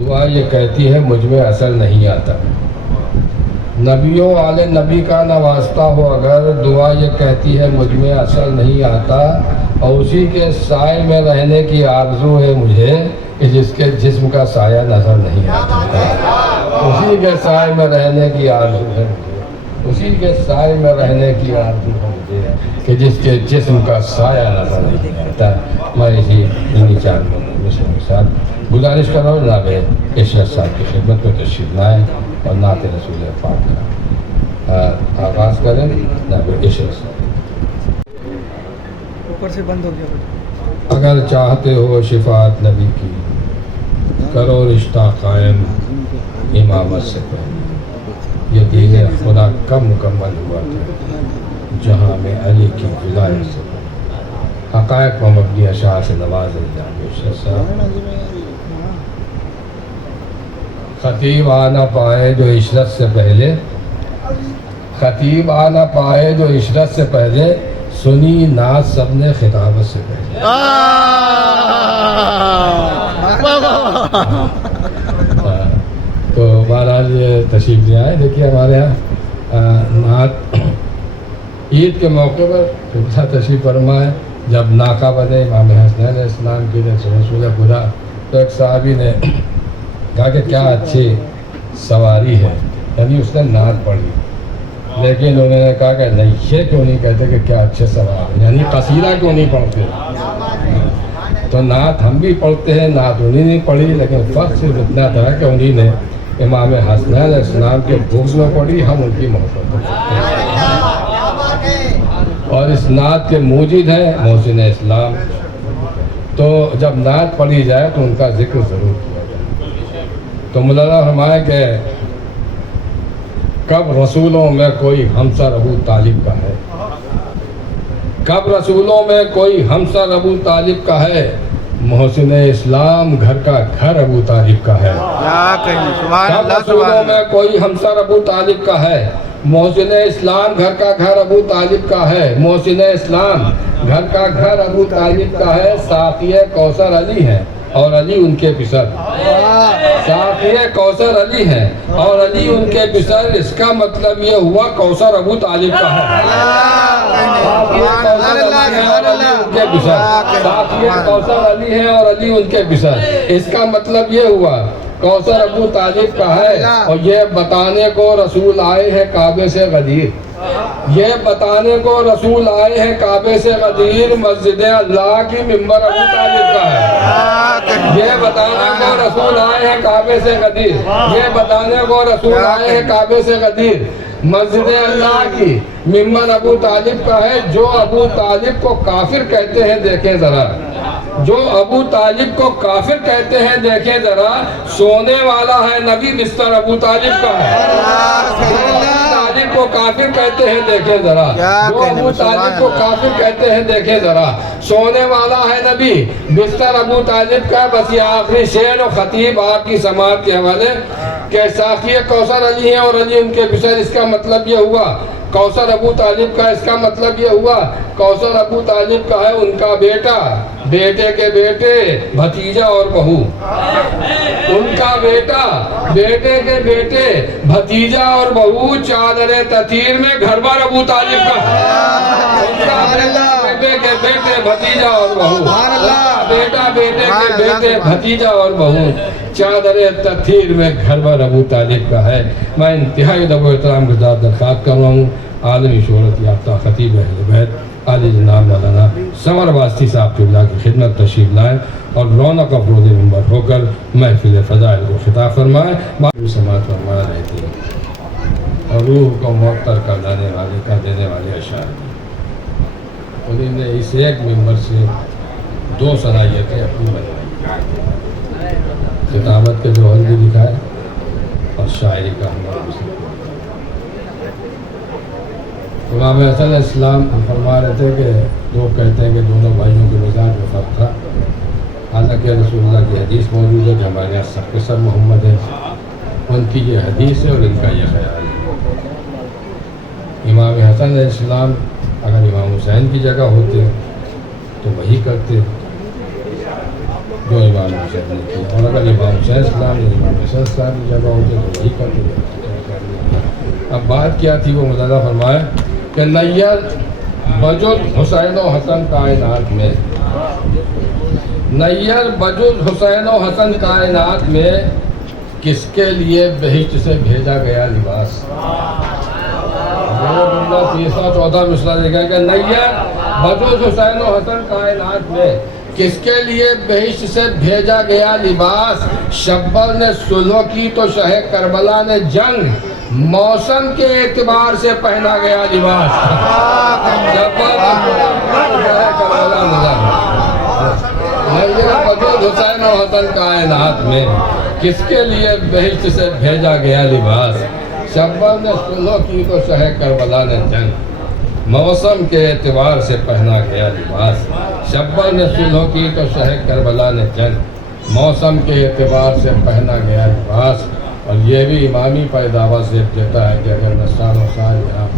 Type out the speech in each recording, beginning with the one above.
دعا یہ کہتی ہے مجھ میں اثر نہیں آتا۔ نبیوں والے نبی کا نہ واسطہ ہو اگر دعا یہ کہتی ہے مجھ میں اثر نہیں آتا، اور اسی کے سائے میں رہنے کی آرزو ہے مجھے کہ جس کے جسم کا سایہ نظر نہیں آتا۔ اسی کے سائے میں رہنے کی آرزو ہے مجھے، اسی کے سائے میں رہنے کی آرزو ہے مجھے کہ جس کے جسم کا سایہ نظر نہیں آتا۔ میں انہی چار مصروں کے ساتھ گزارش کر رہا ہوں جناب ارشاد صاحب کی خدمت میں تشریف لائیں اور نعت رسول پاک کا آغاز کریں۔ جناب ارشاد صاحب اوپر سے بند ہو گیا۔ اگر چاہتے ہو شفاعت نبی کی، کرو رشتہ قائم امامت سے پہلے۔ یہ دین خدا کم مکمل ہوا تھا جہاں میں علی کی ولایت سے پہلے۔ حقائق و مبنی اشعار سے نواز جناب ارشاد صاحب۔ خطیب آنا پائے جو عشرت سے پہلے، خطیب آنا پائے جو عشرت سے پہلے، سنی نعت سب نے خطابت سے پہلے۔ تو مہاراج تشریف لے آئے۔ دیکھیے ہمارے یہاں نعت عید کے موقع پر تشریف فرمائے، جب ناکہ بنے امام حسنین علیہ السلام کی رسول خدا، تو ایک صحابی نے کہا کہ کیا اچھی سواری ہے، یعنی اس نے نعت پڑھی، لیکن انہوں نے کہا کہ نہیں، یہ کیوں نہیں کہتے کہ کیا اچھے سوار ہیں، یعنی قصیدہ کیوں نہیں پڑھتے؟ تو نعت ہم بھی پڑھتے ہیں، نعت انہیں نہیں پڑھی، لیکن فرق صرف اتنا تھا کہ انہیں نے امام حسنین علیہ السلام کے بغض میں پڑھی، ہم ان کی محبت میں پڑھتے ہیں۔ اور اس نعت کے موجد ہیں محسن اسلام، تو جب نعت پڑھی جائے تو ان کا ذکر ضرور کیا جائے۔ تو مولانا فرمائے کہ کب رسولوں میں کوئی ہمسر ابو طالب کا ہے، کب رسولوں میں کوئی ہمسر ابو طالب کا ہے، محسن اسلام گھر کا گھر ابو طالب کا ہے۔ کب رسولوں میں کوئی ہمسر ابو طالب کا ہے، محسن اسلام گھر کا گھر ابو طالب کا ہے، محسن اسلام گھر کا گھر ابو طالب کا ہے۔ ساقی کوثر علی ہیں اور علی ان کے پسر، ساقی کوثر علی ہیں اور علی ان کے پسر، اس کا مطلب یہ ہوا کوثر ابو طالب کا ہے۔ ساقی کوثر علی ہیں اور علی ان کے پسر، اس کا مطلب یہ ہوا کوثر ابو طالب کا ہے۔ اور یہ بتانے کو رسول آئے ہیں کعبے سے غدیر، یہ بتانے کو رسول آئے ہیں کعبے سے غدیر، مسجد اللہ کی ممبر ابو طالب کا ہے۔ یہ بتانے کو رسول آئے ہیں کعبے سے غدیر، یہ بتانے کو رسول آئے ہیں کعبے سے غدیر، مسجد اللہ کی ممبر ابو طالب کا ہے۔ جو ابو طالب کو کافر کہتے ہیں دیکھیں ذرا، جو ابو طالب کو کافر کہتے ہیں دیکھیں ذرا، سونے والا ہے نبی بستر ابو طالب کا ہے۔ جو ابو طالب کو کافر کہتے ہیں دیکھیں ذرا، جو ابو طالب کو کافر کہتے ہیں دیکھیں ذرا، سونے والا ہے نبی بستر ابو طالب کا۔ بس یہ آخری شعر و خطیب آپ کی سماعت کے حوالے کہ ساقی کوثر علی ہیں اور علی ان کے پسر، اس کا مطلب یہ ہوا کوثر ابو طالب کا، اس کا مطلب یہ ہوا کوثر ابو طالب کا ہے، ان کا بیٹا، بیٹے کے بیٹے، بھتیجا اور بہو، ان کا بیٹا، بیٹے کے بیٹے، بھتیجا اور بہو، چادر تطہیر میں گھر بار ابو طالب کا ہے۔ ان کا بیٹا، بیٹے کے بیٹے، بھتیجا اور بہو، بیٹا، بیٹے کے بیٹے، بھتیجا اور بہو، چادر تطہیر میں گھر بار ابو طالب کا ہے۔ میں انتہائی ادب و احترام کے ساتھ درخواست کر رہا ہوں عالمی شہرت یافتہ خطیب اہل بیت عالی جناب مولانا سمر واسطی صاحب قبلہ کی خدمت تشریف لائیں اور رونق افروز منبر ہو کر محفل فضائل کو خطاب فرمائیں۔ سماعت فرما رہتی ہے اور روح کو معطر کر دینے والے اشعار، انہوں نے اس ایک منبر سے دو صلاحیتیں اپنی بنائی، خطابت کے جوہر بھی دکھائے اور شاعری کا ہنر بھی سکھایا۔ امام حسن علیہ السلام فرما رہے تھے کہ لوگ کہتے ہیں کہ دونوں بھائیوں کے مزاج میں فرق تھا، حالانکہ رسول اللہ کی حدیث موجود ہے کہ ہمارے یہاں سب کے سب محمد ہیں، ان کی یہ حدیث ہے اور ان کا یہ خیال ہے۔ امام حسن علیہ السلام اگر امام حسین کی جگہ ہوتے تو وہی کرتے، جو امام حسین نے کی، اور اگر امام حسین السلام یا امام حسین السلام کی جگہ ہوتے تو وہی کرتے تھے۔ اب بات کیا تھی وہ مزادہ فرمائے کہ نیر بجز حسین و حسن کائنات میں، نیر بجز حسین و حسن کائنات میں کس کے لیے بہشت سے بھیجا گیا لباس۔ 1314 مصرع دیکھا کہ نیر بجز حسین و حسن کائنات میں کس کے لیے بہشت سے بھیجا گیا لباس، شبر نے صلح کی تو شہ کربلا نے جنگ، موسم کے اعتبار سے پہنا گیا لباس۔ شبر بجز حسین و حسن کائنات میں کس کے لیے بہشت سے بھیجا گیا لباس، شبر نے صلح کی تو شہ کربلا نے جنگ، موسم کے اعتبار سے پہنا گیا لباس۔ شبر نے صلح کی تو شہ کربلا نے جنگ، موسم کے اعتبار سے پہنا گیا لباس۔ اور یہ بھی امامی پیداوار سے دیتا ہے کہ اگر میں سالوں سال یہاں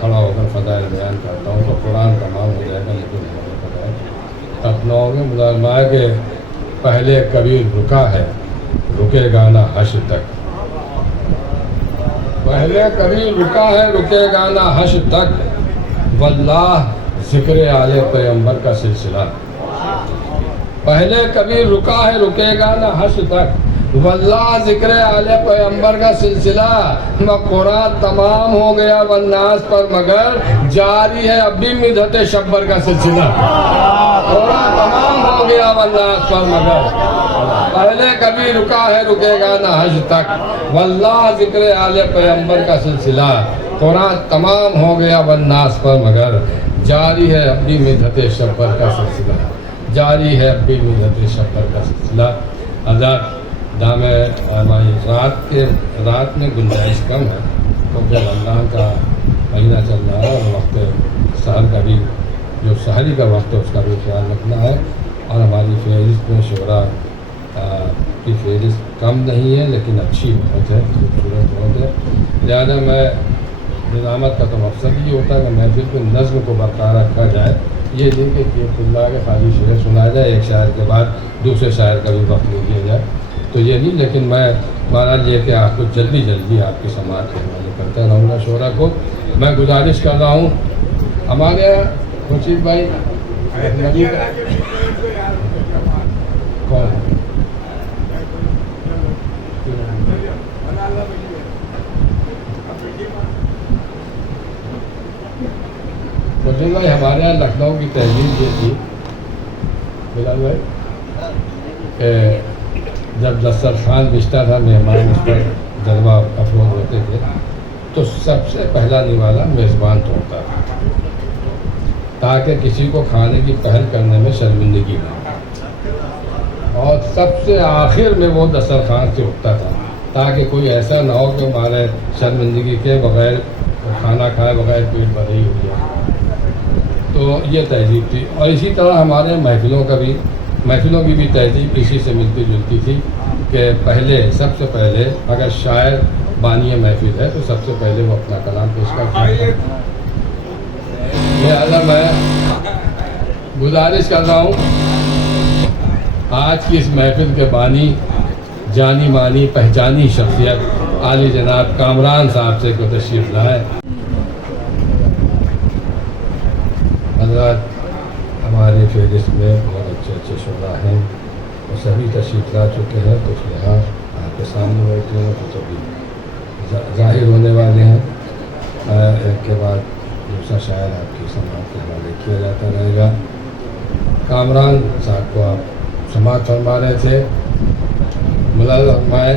کھڑا ہو کر فضائل بیان کرتا ہوں تو قرآن تمام ہو جائے گا، لیکن ہمیں پتہ ہے اپناؤں میں ملازمہ ہے کہ پہلے کبیر رکا ہے رکے گا نہ حشر تک، پہلے کبھی رکا ہے رکے گا نہ حشر تک، واللہ ذکر آل پیغمبر کا سلسلہ، پہلے کبھی رکا ہے رکے گا نہ حشر تک، واللہ ذکر آل پیغمبر کا سلسلہ، قرآن تمام ہو گیا والناس پر مگر جاری ہے اب بھی مدحت شبر کا سلسلہ، قرآن تمام ہو گیا والناس پر مگر پہلے کبھی رکا ہے رکے گا نہ حشر تک، واللہ ذکر آل پیغمبر کا سلسلہ، قرآن تمام ہو گیا والناس پر مگر جاری ہے اب بھی مدحت شبر کا سلسلہ، جاری ہے اب بھی مدحت شبر کا سلسلہ۔ حضرت دام رات میں گنجائش کم ہے کیونکہ رمضان کا مہینہ چل رہا ہے اور وقت سحر کا بھی جو سحری کا وقت ہے اس کا بھی خیال رکھنا ہے، اور ہماری فہرست میں شعراء کی فہرست کم نہیں ہے لیکن اچھی بہت ہے، خوبصورت بہت ہے، لہٰذا میں نظامت کا تو مقصد یہ ہوتا ہے کہ محفل کے نظم کو برقرار رکھا جائے، یہ نہیں کہ کیف اللہ کے خالی شعر سنایا جائے، ایک شاعر کے بعد دوسرے شاعر کا بھی وقت لے لیا جائے، تو یہ نہیں، لیکن میں بہرحال یہ کہ آپ کو جلدی آپ کی سماعت کے حوالے کرتا رہوں گا شعراء کو۔ میں گزارش کر رہا ہوں ہمارے خورشید بھائی کون خورشید بھائی، ہمارے یہاں لکھنؤ کی تہذیب یہ تھی بلال بھائی کہ جب دسترخوان بچھتا تھا مہمان اس پر جلوہ افروز ہوتے تھے تو سب سے پہلا نوالا میزبان توڑتا تھا تاکہ کسی کو کھانے کی پہل کرنے میں شرمندگی نہ ہو، اور سب سے آخر میں وہ دسترخوان سے اٹھتا تھا تاکہ کوئی ایسا نہ ہو کہ ہمارے شرمندگی کے بغیر کھانا کھائے بغیر پیٹ بھر ہی ہو جائے۔ تو یہ تہذیب تھی، اور اسی طرح ہمارے محفلوں کی بھی تہذیب اسی سے ملتی جلتی تھی کہ پہلے سب سے پہلے اگر شاعر بانی محفل ہے تو سب سے پہلے وہ اپنا کلام پیش کرتا ہے۔ لہٰذا میں گزارش کر رہا ہوں آج کی اس محفل کے بانی جانی مانی پہچانی شخصیت عالی جناب کامران صاحب سے کو تشریف لائے۔ حضرات ہماری فہرست میں بہت اچھے شعراء ہیں، وہ سبھی تشریف لا چکے ہیں، کچھ لحاظ آپ کے سامنے بیٹھے ہیں، کچھ ابھی ظاہر ہونے والے ہیں، ایک کے بعد دوسرا شاعر آپ کی سماعت کے حوالے کیا جاتا رہے گا۔ کامران صاحب کو آپ سماعت فرما رہے تھے، ملاحظہ فرمائے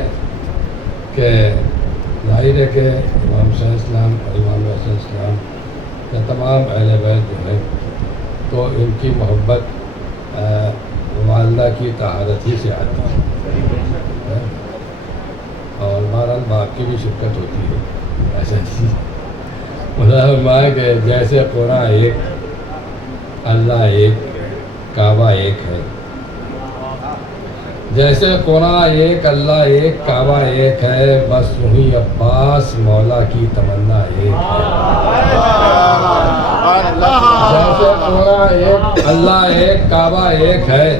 کہ ظاہر ہے کہ امام حسین السلام اور امام حسین السلام یا تمام اہل بیت جو ہے تو ان کی محبت والدہ کی طہارت ہی سے آتی ہے، اور بہرحال باپ کی بھی شرکت ہوتی ہے، ایسا چیز ملاحظہ فرمائے کہ جیسے قرآن ایک اللہ ایک کعبہ ایک ہے، جیسے قرآن ایک اللہ ایک کعبہ ایک ہے، بس وہی عباس مولا کی تمنا ایک ہے۔ جیسے قرآن ایک اللہ ایک کعبہ ایک ہے،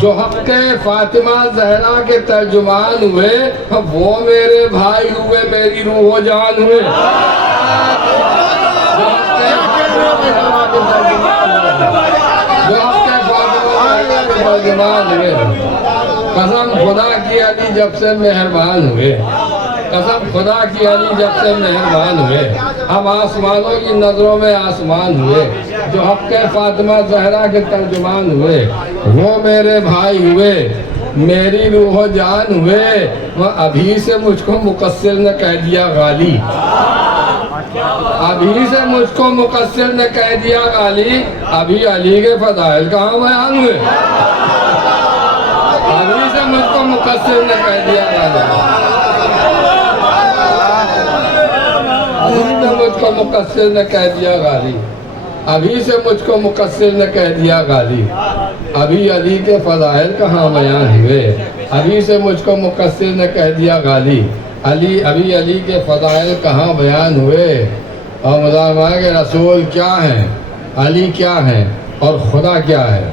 جو حق فاطمہ زہرا کے ترجمان ہوئے وہ میرے بھائی ہوئے، میری روح و جان ہوئے۔ جو حق فاطمہ زہرا کے ترجمان ہوئے، قسم خدا کی علی جب سے مہربان ہوئے، قسم خدا کی علی جب سے مہربان ہوئے، ہم آسمانوں کی نظروں میں آسمان ہوئے۔ جو حق فاطمہ زہرا کے ترجمان ہوئے وہ میرے بھائی ہوئے، میری روح و جان ہوئے۔ وہ ابھی سے مجھ کو مقصر نے کہہ دیا غالی، ابھی سے مجھ کو مقصر نے کہہ دیا غالی، ابھی علی کے فضائل کہاں بیان ہوئے؟ ابھی سے مجھ کو مقصر نے کہہ دیا غالی، ابھی سے مجھ کو مقصر نے کہہ دیا غالی، ابھی سے مجھ کو مقصر نے کہہ دیا غالی، ابھی علی کے فضائل کہاں بیان ہوئے؟ ابھی سے مجھ کو مقصر نے کہہ دیا غالی، ابھی علی کے فضائل کہاں بیان ہوئے؟ اور مظاہرہ کہ رسول کیا ہیں، علی کیا ہیں اور خدا کیا ہے؟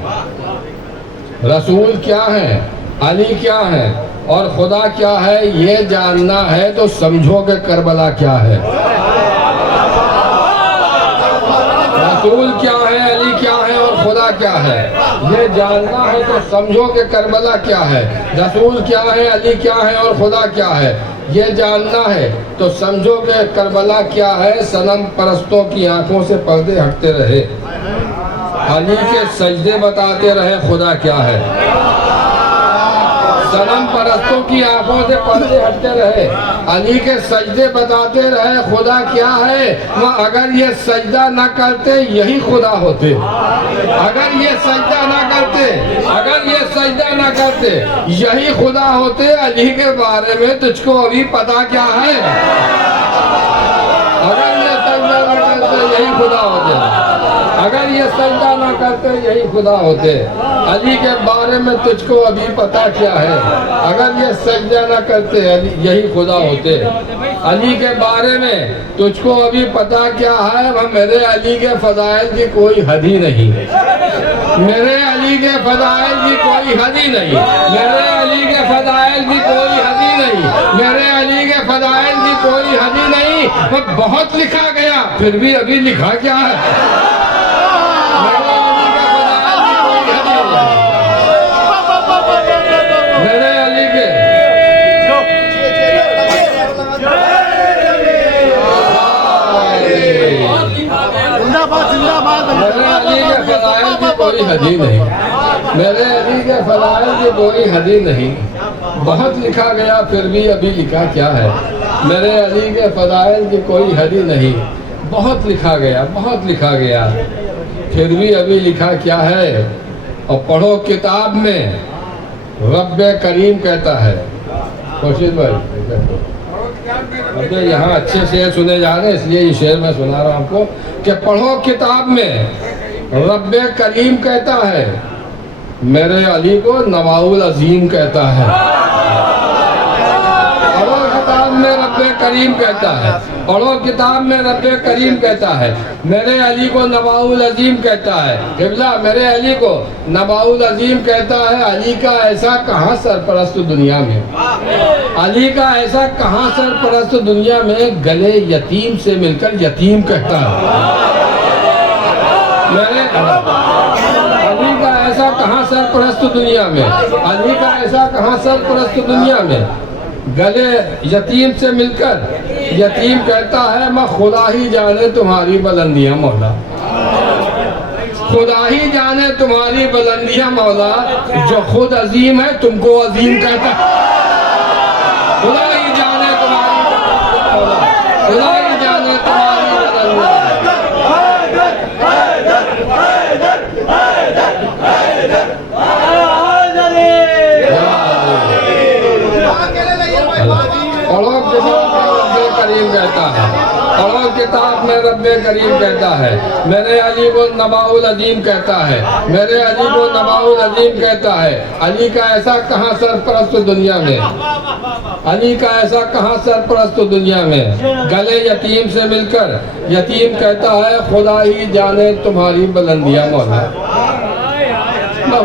رسول کیا ہیں، علی کیا ہیں اور خدا کیا ہے؟ یہ جاننا ہے تو سمجھو کہ کربلا کیا ہے۔ رسول کیا ہے، علی کیا ہے اور خدا کیا ہے؟ یہ جاننا ہے تو سمجھو کہ کربلا کیا ہے۔ رسول کیا ہے، علی کیا ہے اور خدا کیا ہے؟ یہ جاننا ہے تو سمجھو کہ کربلا کیا ہے۔ صنم پرستوں کی آنکھوں سے پردے ہٹتے رہے، علی کے سجدے بتاتے رہے خدا کیا ہے۔ صنم پرستوں کی آنکھوں سے پردے ہٹتے رہے، علی کے سجدے بتاتے رہے خدا کیا ہے۔ وہ اگر یہ سجدہ نہ کرتے یہی خدا ہوتے، اگر یہ سجدہ نہ کرتے، اگر یہ سجدہ نہ کرتے یہی خدا ہوتے۔ علی کے بارے میں تجھ کو ابھی پتا کیا ہے؟ اگر یہ سجدہ نہ کرتے یہی خدا ہوتے، اگر یہ سجدہ نہ کرتے یہی خدا ہوتے۔ علی کے بارے میں تجھ کو ابھی پتا کیا ہے؟ اگر یہ سجدہ نہ کرتے یہی خدا ہوتے۔ علی کے بارے میں تجھ کو ابھی پتا کیا ہے؟ میرے علی کے فضائل کی کوئی حد ہی نہیں، میرے علی کے فضائل کی کوئی حد ہی نہیں، میرے علی کے فضائل کی کوئی حد ہی نہیں، میرے علی کے فضائل کی کوئی حد ہی نہیں۔ بہت لکھا گیا پھر بھی ابھی لکھا کیا ہے؟ میرے علی کے فضائل کی کوئی حد ہی نہیں، میرے علی کے فضائل کی کوئی حد ہی نہیں۔ بہت لکھا گیا پھر بھی ابھی لکھا کیا ہے؟ میرے علی کے فضائل کی کوئی حد ہی نہیں۔ بہت لکھا گیا، بہت لکھا گیا پھر بھی ابھی لکھا کیا ہے؟ اور پڑھو کتاب میں رب کریم کہتا ہے، خوشید بھائی یہاں اچھے شعر سنے جا رہے ہیں اس لیے یہ شعر میں سنا رہا ہوں آپ کو کہ پڑھو کتاب میں رب کریم کہتا ہے، میرے علی کو نواء العظیم کہتا ہے۔ پڑھو کتاب میں رب کریم کہتا ہے، پڑھو کتاب میں رب کریم کہتا ہے، میرے علی کو نواء العظیم کہتا ہے۔ قبلہ میرے علی کو نواء العظیم کہتا ہے۔ علی کا ایسا کہاں سرپرست دنیا میں، علی کا ایسا کہاں سرپرست دنیا میں گلے یتیم سے مل کر یتیم کہتا ہے۔ علی کا ایسا کہاں سرپرست دنیا میں، علی کا ایسا کہاں سرپرست دنیا میں گلے یتیم سے مل کر یتیم کہتا ہے۔ میں خدا ہی جانے تمہاری بلندیاں مولا، خدا ہی جانے تمہاری بلندیاں مولا، جو خود عظیم ہے تم کو عظیم کہتا ہے۔ خدا ہی جانے تمہاری بلندیاں مولا، خدا ہی جانے تمہاری بلندیاں۔ پڑھو کتاب میں رب کریم کہتا ہے، میرے علی کو نواء العظیم کہتا ہے، میرے علی کو نواء العظیم کہتا ہے۔ علی کا ایسا کہاں سرپرست دنیا میں، علی کا ایسا کہاں سرپرست دنیا میں گلے یتیم سے مل کر یتیم کہتا ہے۔ خدا ہی جانے تمہاری بلندیاں مولا،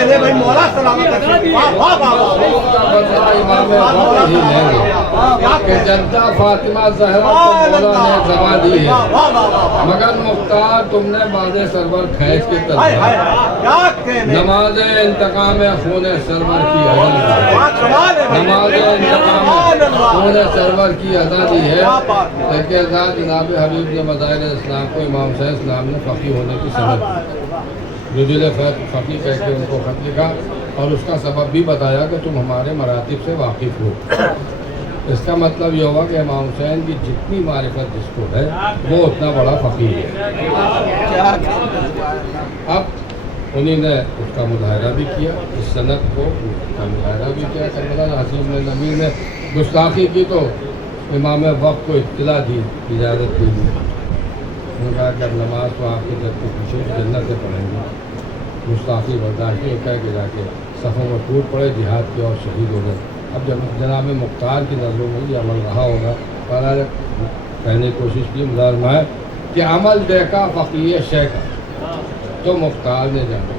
کہنے بھائی مولا سلامت رکھے. واہ واہ واہ امام وقت ہی لیں گے کہ جدہ فاطمہ زہرا کو مولا نے زما دی ہے، مگر مختار تم نے باز سرور کھینچ کے تلوار. نماز انتقام خون سرور کی ادا، نماز انتقام خون سرور کی ادا دی ہے. لیکن ازاد جناب حبیب نے مظاہر اسلام کو امام حسین اسلام نے فقیہ ہونے کی سبب رجل فقیہ کہہ کے ان کو خط لکھا اور اس کا سبب بھی بتایا کہ تم ہمارے مراتب سے واقف ہو. اس کا مطلب یہ ہوا کہ امام حسین کی جتنی معرفت جس کو ہے وہ اتنا بڑا فقیہ ہے. اب انہی نے اس کا مظاہرہ بھی کیا، اس سند کو اس کا مظاہرہ بھی کیا. کربلا حسین نبی نے گستاخی کی تو امام وقت کو اطلاع دی، اجازت دی. انہوں نے کہا کہ اب نماز تو آپ کے گھر کے پیچھے جنت سے پڑھیں گے. گستاخی برداشت نہیں کہہ کے جا کے صفوں میں ٹوٹ پڑے، جہاد کے اور شہید ہو گئے. اب جب جناب مختار کی نظروں میں یہ عمل رہا ہوگا، بہرحال کہنے کی کوشش کی مظاہرہ ہے کہ عمل دیکھا فقیہ شے کا تو مختار نے جانا.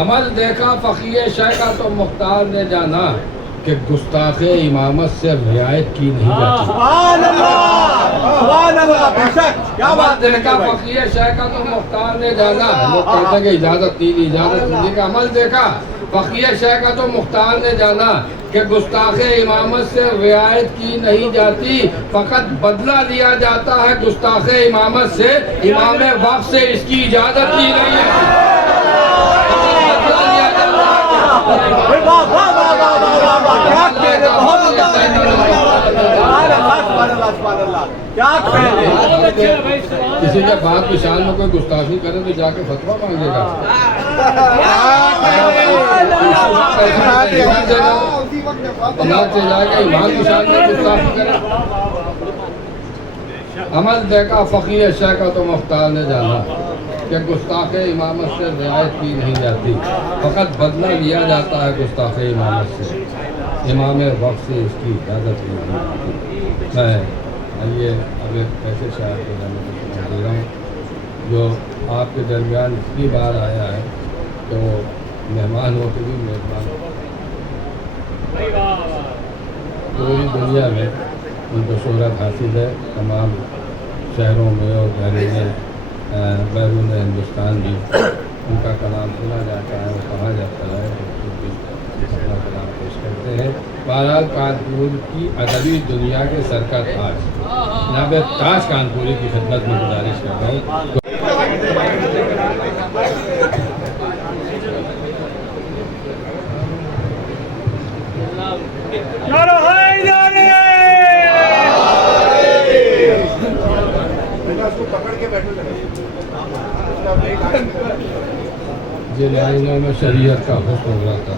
عمل دیکھا فقیہ شے کا تو مختار نے جانا کہ گستاخ امامت سے رعایت کی نہیں جاتی. سبحان اللہ سبحان اللہ. بے شک کیا بات ہے. دیکھا فقیہ شے کا تو مختار نے جانا. لوگ کہتے ہیں کہ اجازت دی اجازت کا عمل دیکھا فقیہ شے کا تو مختار نے جانا کہ گستاخ امامت سے رعایت کی نہیں جاتی، فقط بدلہ لیا جاتا ہے گستاخ امامت سے، امام وقت سے اس کی اجازت کی نہیں ہے. کسی کے باپ کی شان میں کوئی گستاخی کرے تو جا کے فتویٰ مانگے گا. سے جا کے امام کی شان میں گستاخی کرے. عمل دیکھا فقیہ شے کا تو مختار نے جانا کہ گستاخ امامت سے رعایت کی نہیں جاتی، فقط بدلہ لیا جاتا ہے گستاخ امامت سے، امام وقت سے اس کی اجازت کی نہیں جاتی. میں آئیے اب ایک ایسے شاعر کو جانے دے رہا ہوں جو آپ کے درمیان اتنی بار آیا ہے کہ وہ مہمان ہو کے بھی میزبان ہو. پوری دنیا میں ان کو شہرت حاصل ہے، تمام شہروں میں اور بیرون ہندوستان بھی ان کا کلام سنا جاتا ہے اور کہا جاتا ہے، اپنا کلام پیش کرتے ہیں. بہرحال کانپور کی ادبی دنیا کے سر کا تاج جناب تاج کانپوری کی خدمت میں گزارش کر رہا ہوں. جن آئینوں میں شریعت کا حسن ہوا تھا،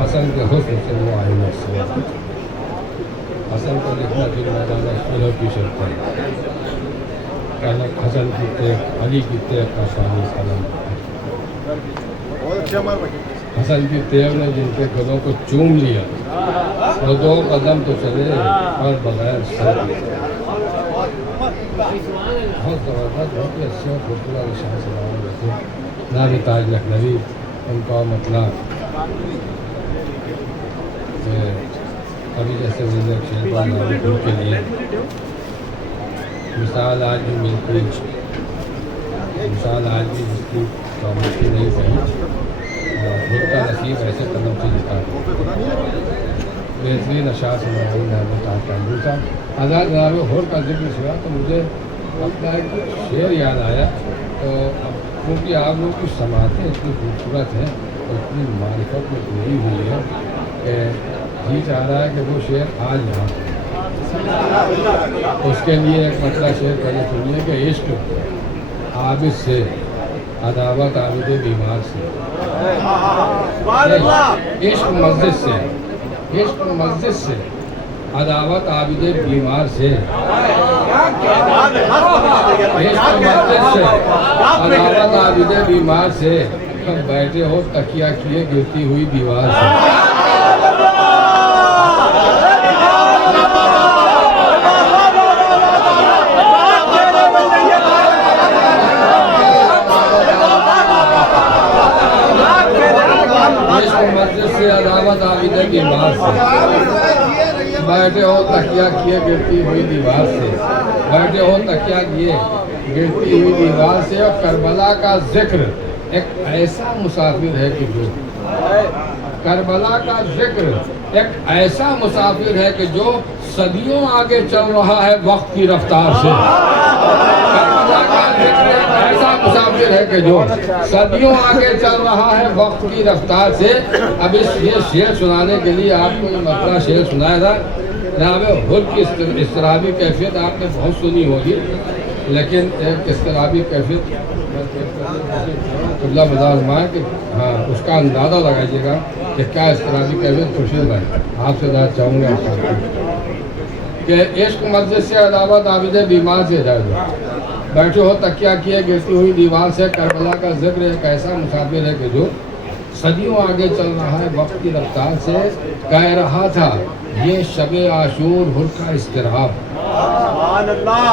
حسن کے حسن سے وہ آئینہ سے حسن کو لکھنا جلنا جانا سلو کی شرط ہے. حسن کی تیغ علی کی تیغ کا شاہی سلام. حسن کی تیغ نے جن کے گلوں کو چوم لیا وہ 2 قدم تو چلے اور بغیر سر. بہت زبردست، بہت ہی اچھے اور خوبصورت شاہ سلام رہتے. نابی تاج لکھنوی ان کا مطلب ابھی جیسے شہر کے لیے مثال آج بھی ملتی، مثال آج بھی جس کی مشکل نہیں صحیح اور خود کا نصیب ایسے قدم سے لکھا ہے. بہترین اشعار سے مرحوم محمد طاہر کانپوری صاحب. آزاد جناب غور کا ذکر ہوا تو مجھے اپنا ایک شعر یاد آیا. تو کیونکہ آپ لوگ کی سماعتیں اتنی خوبصورت ہیں اور اتنی معرفت میں پوری ہوئی ہے کہ جی چاہ رہا ہے کہ وہ شعر آج یہاں اس کے لیے ایک مسئلہ شعر پہلے سنیے کہ عشق عابد سے عداوت عابد بیمار سے. عشق مسجد سے، عشق مسجد سے عداوت عابد بیمار سے. عشق مسجد سے عداوت عابد بیمار سے، تم بیٹھے ہو تکیہ کیے گرتی ہوئی دیوار سے. دیوار سے بیٹھے ہو تکیہ کیے گرتی ہوئی دیوار سے، اور کربلا کا ذکر ایک ایسا مسافر ہے کہ جو کربلا کا ذکر ایک ایسا مسافر ہے کہ جو صدیوں آگے چل رہا ہے وقت کی رفتار سے۔ کربلا کا ذکر ایک ایسا مسافر ہے کہ جو صدیوں آگے چل رہا ہے وقت کی رفتار سے۔ اب یہ شعر سنانے کے لیے آپ کو یہ مسئلہ شعر سنایا تھا جناب حب کی اضطرابی کیفیت آپ نے بہت سنی ہوگی، لیکن ایک اضطرابی کیفیت قبلہ مدار فرمائے کہ ہاں اس کا اندازہ لگائیے گا کہ کیا اضطرابی کیفیت خورشید بھائی آپ سے بات چاہوں گا کہ عشق مسجد سے عداوت عابد بیمار سے اجازت بیٹھے ہو تکیہ کیے گرتی ہوئی دیوار سے، کربلا کا ذکر ایک ایسا مسافر ہے کہ جو صدیوں آگے چل رہا ہے وقت کی رفتار سے۔ کہہ رہا تھا یہ شب عاشور حر کا اضطراب، سبحان اللہ،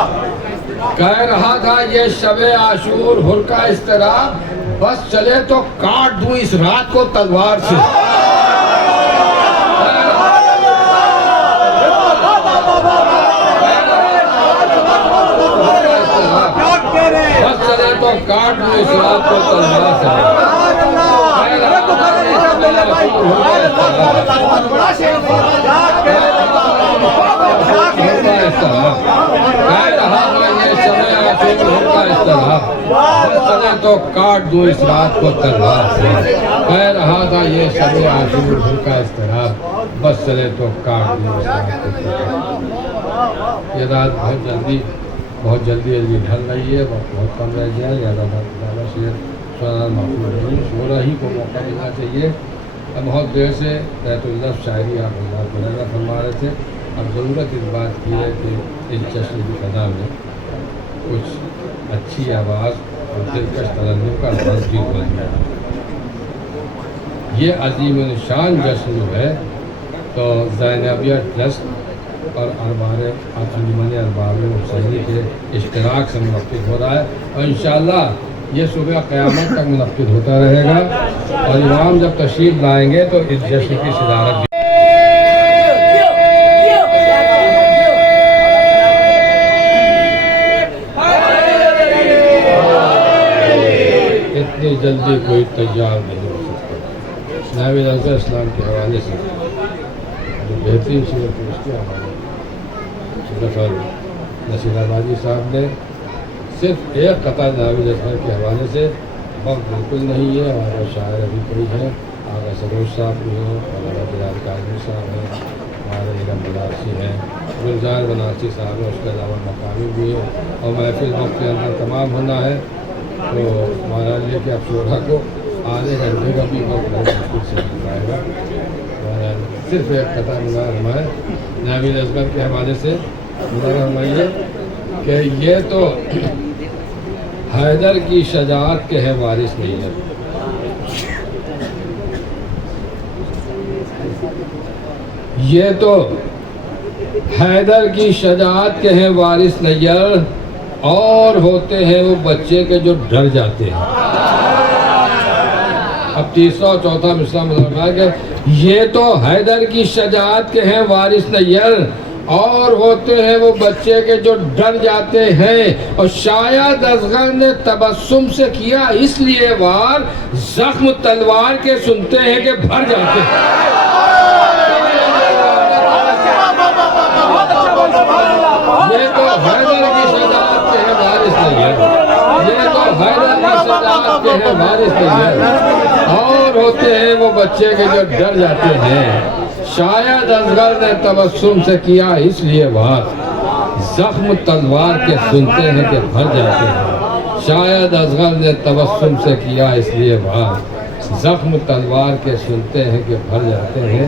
کہہ رہا تھا یہ شب عاشور حر کا اضطراب، بس چلے تو کاٹ دوں اس رات کو تلوار سے۔ بس چلے تو کاٹ دوں اس رات کو تلوار سے۔ چلے تو کاٹ دوں اس رات کو تلوار سے، کہہ رہا تھا یہ شب عاشور حر کا اضطراب، بس چلے تو کاٹ دوں اس رات کو تلوار سے۔ یہ رات بہت جلدی ڈھل رہی ہے، بہت کم رہ گیا ہے، زیادہ شعر سنانا معقول نہیں، شعرا ہی کو موقع ملنا چاہیے۔ اب بہت دیر سے بیت اللہ شاعری آپ اللہ کو فرما رہے تھے، اب ضرورت اس بات کی ہے کہ اس جشن کی فضا میں کچھ اچھی آواز اور دلکش ترنم کا رواج بھی ہو گیا۔ یہ عظیم الشان جشن جو ہے تو زینبیہ ٹرسٹ اور انجمن ارباب حسینی کے اشتراک سے منعقد ہو رہا ہے، اور انشاءاللہ یہ صبح قیامت تک منعقد ہوتا رہے گا، اور امام جب تشریف لائیں گے تو اس جشن کی صدارت بھی اتنی جلدی کوئی تیار نہیں ہو سکتا۔ ناوید اظہر اسلام کے حوالے سے جو بہترین شعر تھے اس کے حوالے ظفر نصیر آبادی صاحب نے صرف ایک قطع ناوید اظہر کے حوالے سے، وقت بالکل نہیں ہے، ہمارے شاعر ابھی کوئی ہیں، آغا سروج صاحب بھی ہیں، مولانا بلال کاظمی صاحب ہیں، ہمارے علم بنارسی ہیں، گلزار بنارسی صاحب ہیں، اس کے علاوہ مقامی بھی ہیں، اور محفل وقت کے اندر تمام ہونا ہے تو ہمارا لے کے اب شعرا کو آدھے گھنٹے کا بھی وقت بہت مشکل سے مل پائے گا۔ صرف ایک قطع منظر ہمارے ناوید اصغر کے حوالے سے منظر ہمائیے کہ یہ تو حیدر کی شجاعت کے ہے وارث نہیں ہے، یہ تو حیدر کی شجاعت کے ہیں وارث نیر، اور ہوتے ہیں وہ بچے کے جو ڈر جاتے ہیں۔ اب تیسرا اور چوتھا مصرع مطلب ہے کہ یہ تو حیدر کی شجاعت کے ہیں وارث نیر، اور ہوتے ہیں وہ بچے کے جو ڈر جاتے ہیں، اور شاید اصغر نے تبسم سے کیا اس لیے وار، زخم تلوار کے سنتے ہیں کہ بھر جاتے ہیں۔ یہ تو حیدر کی شجاعت کے ہیں وارث نیر، یہ تو حیدر کی شجاعت کے ہیں وارث نیر، اور ہوتے ہیں وہ بچے کے جو ڈر جاتے ہیں، شاید اصغر نے تبسم سے کیا اس لیے وار، زخم تلوار کے سنتے ہیں کہ بھر جاتے ہیں، شاید اصغر نے تبسم سے کیا اس لیے وار، زخم تلوار کے سنتے ہیں کہ بھر جاتے ہیں۔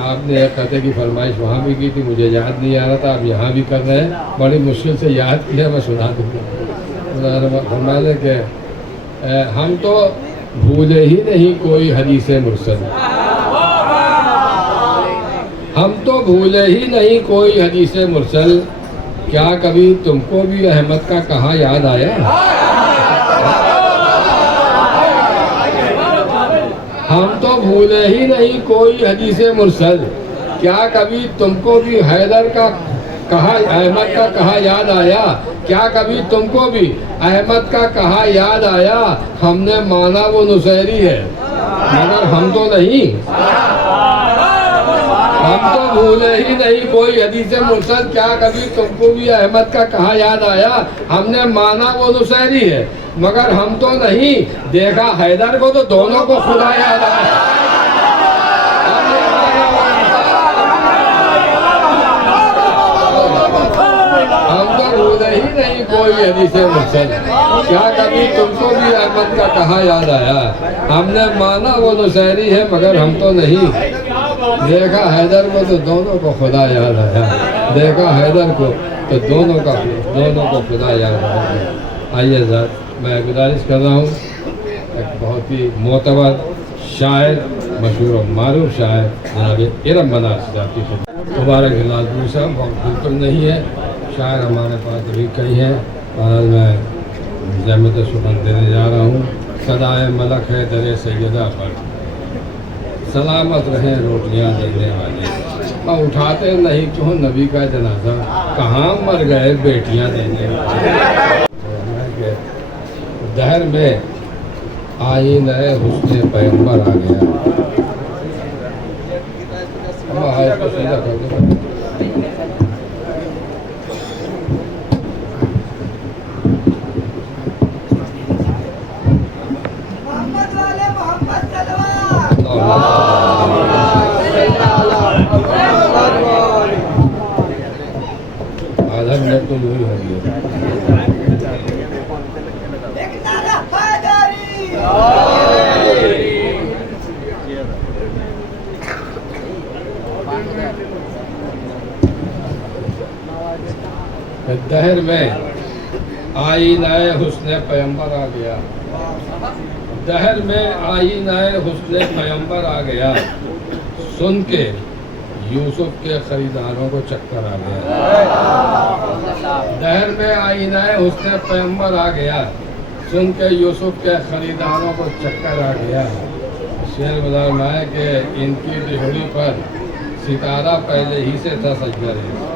آپ نے ایک قطعے کی فرمائش وہاں بھی کی تھی، مجھے یاد نہیں آ رہا تھا، آپ یہاں بھی کر رہے ہیں، بڑی مشکل سے یاد کیا، میں سنا دوں گا۔ فرمایا کہ ہم تو بھولے ہی نہیں کوئی حدیث مرسل، ہم تو بھولے ہی نہیں کوئی حدیث مرسل، کیا کبھی تم کو بھی احمد کا کہا یاد آیا؟ ہم تو بھولے ہی نہیں کوئی حدیث مرسل، کیا کبھی تم کو بھی حیدر کا کہا احمد کا کہا یاد آیا، کیا کبھی تم کو بھی احمد کا کہا یاد آیا؟ ہم نے مانا وہ نصیری ہے مگر ہم تو نہیں، ہم تو بھولے ہی نہیں کوئی حدیث مرسل، کیا کبھی تم کو بھی احمد کا کہا یاد آیا؟ ہم نے مانا وہ نصیری ہے مگر ہم تو نہیں، دیکھا حیدر کو تو دونوں کو خدا یاد آیا۔ ہم تو بھولے ہی نہیں کوئی حدیث مرسل، کیا کبھی تم کو بھی احمد کا کہا یاد آیا؟ ہم نے مانا وہ نصیری ہے مگر ہم تو نہیں، دیکھا حیدر کو تو دونوں کو خدا یاد آیا، دیکھا حیدر کو تو دونوں کو خدا یاد آیا۔ آئیے ذرا میں گزارش کر رہا ہوں، ایک بہت ہی معتبر شاعر، مشہور و معروف شاعر جناب ارم مناس صاحب کی خدمت۔ مبارک لازمی صاحب وقت بالکل نہیں ہے، شاعر ہمارے پاس ابھی کئی ہیں، بہرحال میں زحمت سخن دینے جا رہا ہوں۔ صدائے ملک ہے در سیدہ پر، سلامت رہیں روٹیاں دینے والے، اور اٹھاتے نہیں کیوں نبی کا جنازہ، کہاں مر گئے بیٹیاں دینے والے۔ دہر میں آئینہ حسن پیغمبر آ گیا۔ آدھا منٹ تو یوں ہی ہو گیا۔ دہر میں آئینہ حسن پیغمبر آ گیا، دہر میں آئینہ حسن پیغمبر آ گیا، سن کے یوسف کے خریداروں کو چکر آ گیا۔ دہر میں آئینہ حسن پیغمبر آ گیا، سن کے یوسف کے خریداروں کو چکر آ گیا۔ شعر بازار میں ہے کہ ان کی ڈہوڑی پر ستارہ پہلے ہی سے تھا سجدہ ریز،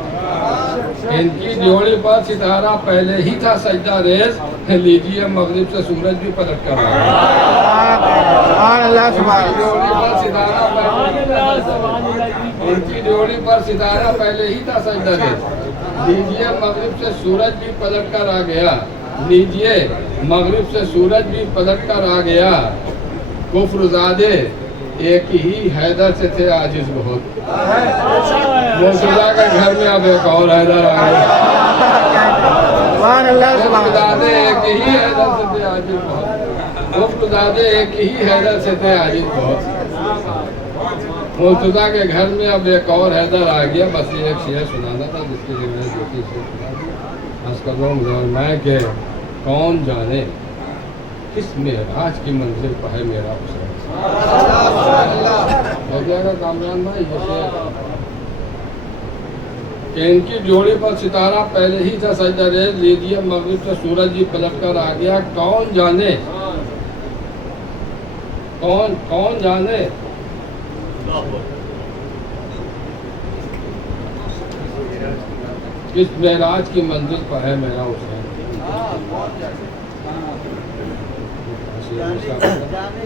ان کی ڈیوڑی پر ستارہ پہلے ہی تھا سجدہ ریز، لیجیے مغرب سے سورج بھی پلٹ کر آ ان کی ڈیوڑی پر ستارہ پہلے ہی تھا سجدہ ریز، لیجیے مغرب سے سورج بھی پلٹ کر آ گیا، لیجیے مغرب سے سورج بھی پلٹ کر آ گیا۔ کفر زادے ایک ہی حیدر سے تھے عاجز بہت، مرتضیٰ کے گھر میں اب ایک اور حیدر آ گیا۔ کفر زادے ایک ہی حیدر سے تھے عاجز بہت، کفر زادے ایک ہی حیدر سے تھے عاجز بہت، مرتضیٰ کے گھر میں اب ایک اور حیدر آ گیا۔ بس یہ ایک شعر سنانا تھا جس کے لیے میں نے دوسری شعر سنا۔ عرض کر رہا ہوں میں کہ کون جانے کس معراج کی منزل پر ہے میرا حسین۔ ہو جائے گا کامران بھائی، کہ ان کی جوڑی پر ستارہ پہلے ہی تھا سجدہ ریز، لیجیے مغرب سے سورج بھی پلٹ کر آ گیا۔ کون جانے کون جانے کس معراج کی منزل پر ہے میرا حسین۔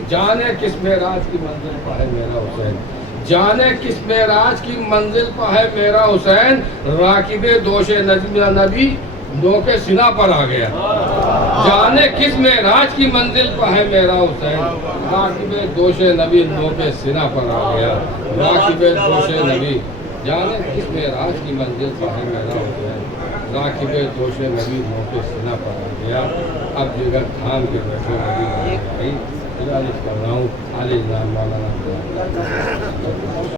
جانے کس معراج کی منزل پر ہے میرا حسین، جانے کس معراج کی منزل پر ہے میرا حسین، راکب دوش نبی نو کے سینہ پر آ گیا۔ جانے کس معراج کی منزل پر ہے میرا حسین، راکب دوش نبی نو کے سینہ پر آ گیا۔ راکب دوش نبی، جانے کس معراج کی منزل پر ہے میرا حسین، راکب دوش نبی نو کے سینہ پر آ گیا۔ اب جگر تھام کے بیٹھے نبی گزارش کر رہا ہوں علی جناب مولانا